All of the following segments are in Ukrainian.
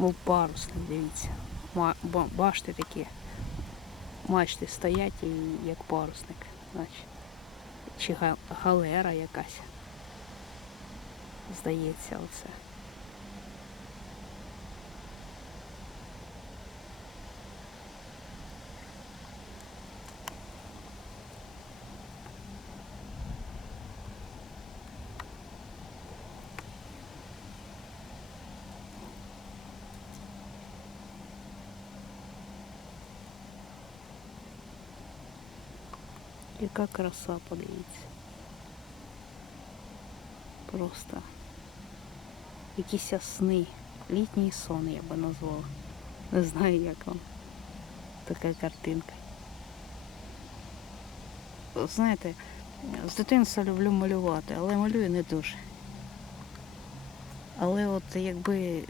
Мов парусник, дивіться. Башти такі. Мачти стоять і як парусник. Значить. Чи галера якась. Здається, оце. Яка краса, подивіться. Просто якісь сни. Літній сон я би назвала. Не знаю, як вам така картинка. Знаєте, з дитинства люблю малювати, але малюю не дуже. Але от якби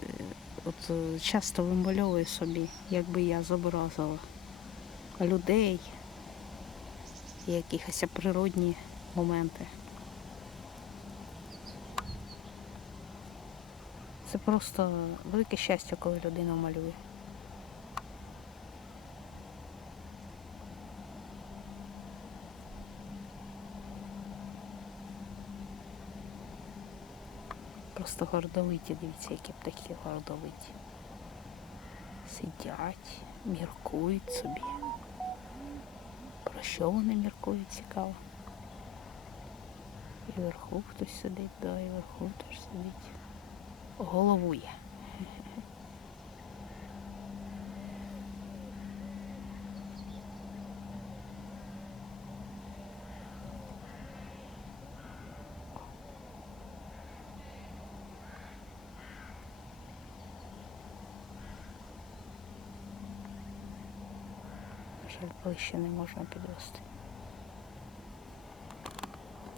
от е, часто вимальовую собі, якби я зобразила людей, і якісь природні моменти. Це просто велике щастя, коли людина малює. Просто гордовиті, дивіться, які птахи гордовиті. Сидять, міркують собі. Про що вони міркують, цікаво. І вверху хтось сидить, да, і вверху теж сидить. Головує. Жаль, ближче не можна підвести.